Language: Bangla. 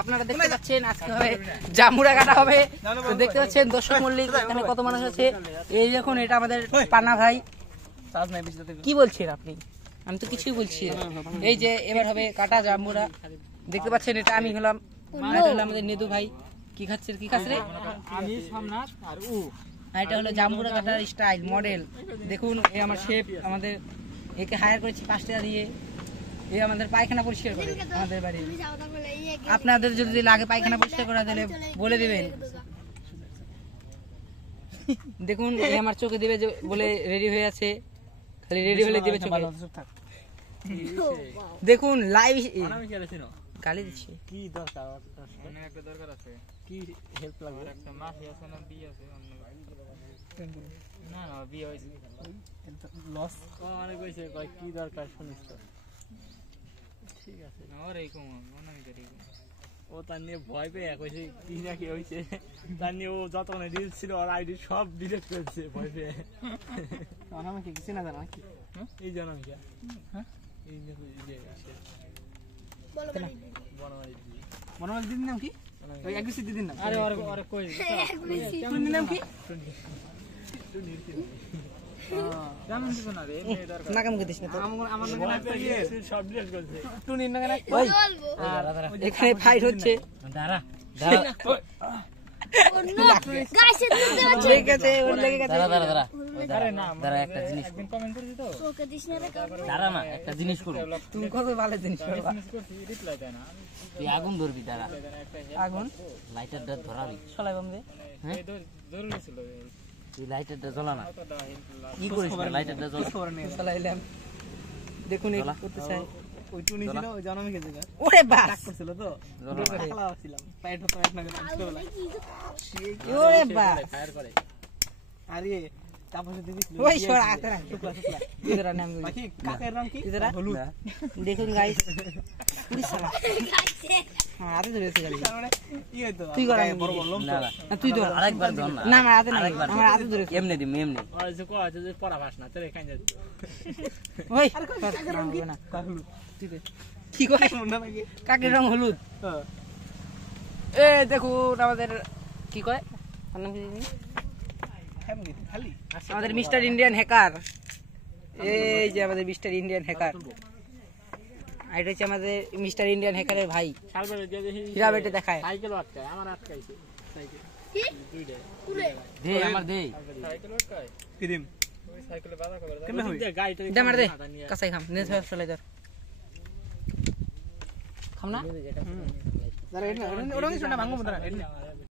আপনারা দেখতে পাচ্ছেন আজকে হবে জামুরা কাটা হবে। তো দেখতে পাচ্ছেন দর্শক মল্লিক এখানে কত মানুষ আছে। এই দেখুন এটা আমাদের পানা ভাই। কি বলছেন আপনি? আমি তো কিছুই বলছি। এই যে এবার হবে কাটা জামুরা, দেখতে পাচ্ছেন এটা আমি হলাম, এটা হলো আমাদের নেদু ভাই। কি খাচ্ছে রে? আমি সামনাথ আর ও। এটা হলো জামুরা কাটার স্টাইল মডেল। দেখুন এই আমার শেফ, আমাদের একে হায়ার করেছি 5 টাকা দিয়ে। এই আমাদের পায়খানা পরিষ্কার করে আমাদের বাড়ি। আপনাদের যদি লাগে পায়খানা পরিষ্কার করা তাহলে বলে দিবেন। দেখুন এই আমার চোখে দিবে বলে রেডি হয়ে আছে, খালি রেডি হলে দিবে চোখে। দেখুন লাইভ গালি দিচ্ছে। কি দরকার? অনেক একটা দরকার আছে। কি হেল্প লাগবে? একটা মাসি আছে না বি আছে? না না বি হইছে লস। মানে কইছে কই কি দরকার শুনিস তো? ঠিক আছে না ওরে কম মনে আমি করি। ও তার নিয়ে ভয় পেয়ে কইছে কি না কি হইছে, তার নিয়ে ও যতক্ষণ রিলস ছিল আর আইডি সব ডিলিট করেছে ভয় পেয়ে। আমি কি কিছু না জানা কি এই জানাম কি? হ্যাঁ এই যে মনোমাল দিদির নাম কি? ওই একবিসি দিদির নাম। আরে ওরে কই দিদির নাম কি? জানেন দিছ না রে মেয়ে দরকার নাকাম দিস না তো। আমার নাম একটা ইয়ে সব ডিলিট করেছে। টুনির নাম ওই এখানে ফাইট হচ্ছে। দাঁড়া ঠিক আছে ওর লেগে গেছে। দাঁড়া আরে না দাঁড়া একটা জিনিস একদিন কমেন্ট করেছি তো ওকে দিস না রে। দাঁড়া না একটা জিনিস করো। তুমি কত ভালো জিনিস করবা। মিস করছি রিপ্লাই দেয় না। তুই আগুন ধরবি, দাঁড়া আগুন লাইটারটা ধরাবি। চলাই বন্ধে এই জরুরি ছিল তুই লাইটারটা জ্বলা না। কতটা হেল্প কি করিস না লাইটারটা জ্বলা। চলাইলাম। দেখুন এই করতে চাই। ওই টুনি ছিল ওই জনমে গেছে না ওরে বাস করছিল তো জ্বলা না। টাকলা ছিলাম পাইট তো এক না করে ওরে বাস ফায়ার করে। আরে তারপরে দিছিল ওই সর আতে না শুকলা শুকলা ইধরা নাম গুলো বাকি কাকের রং কি? ইধরা হলুদ। দেখুন গাইস পুরি সালা হ্যাঁ আতে ধরে আছে গাড়ি কি হইতো তুই কর বড় বড় লোম না তো না না তুই ধর আরেকবার ধর না। না আমার আতে নাই আরেকবার আমার আতে ধরে এমনি দিম এমনি। ওই যে কোয়া যে পড়া ভাস না তোরে খাই যাচ্ছে ওই না হলুদ তুই দে কি কয় মনে লাগে কাকের রং হলুদ। হ্যাঁ এ দেখুন আমাদের কি কয় তার নাম কি জানি? খালি আমাদের মিস্টার ইন্ডিয়ান হ্যাকার। এই যে আমাদের মিস্টার ইন্ডিয়ান হ্যাকার, এটা হচ্ছে আমাদের মিস্টার ইন্ডিয়ান হ্যাকারের ভাই। সালবেলে যে দেখি হীরা বেটে দেখায়। সাইকেল আটকায় আমার আটকাইছে সাইকেল কি? দুইটা কুলে। দে আমার দে। সাইকেল আটকায় ফিরিম ওই সাইকেলে বাধা করে কেমনে হই? গাড়িটা দে মার দে কাছাই খাম নেস ভাই চলে ধর খাম না যারা এটা ওরঙ্গি শুনা ভাঙবো না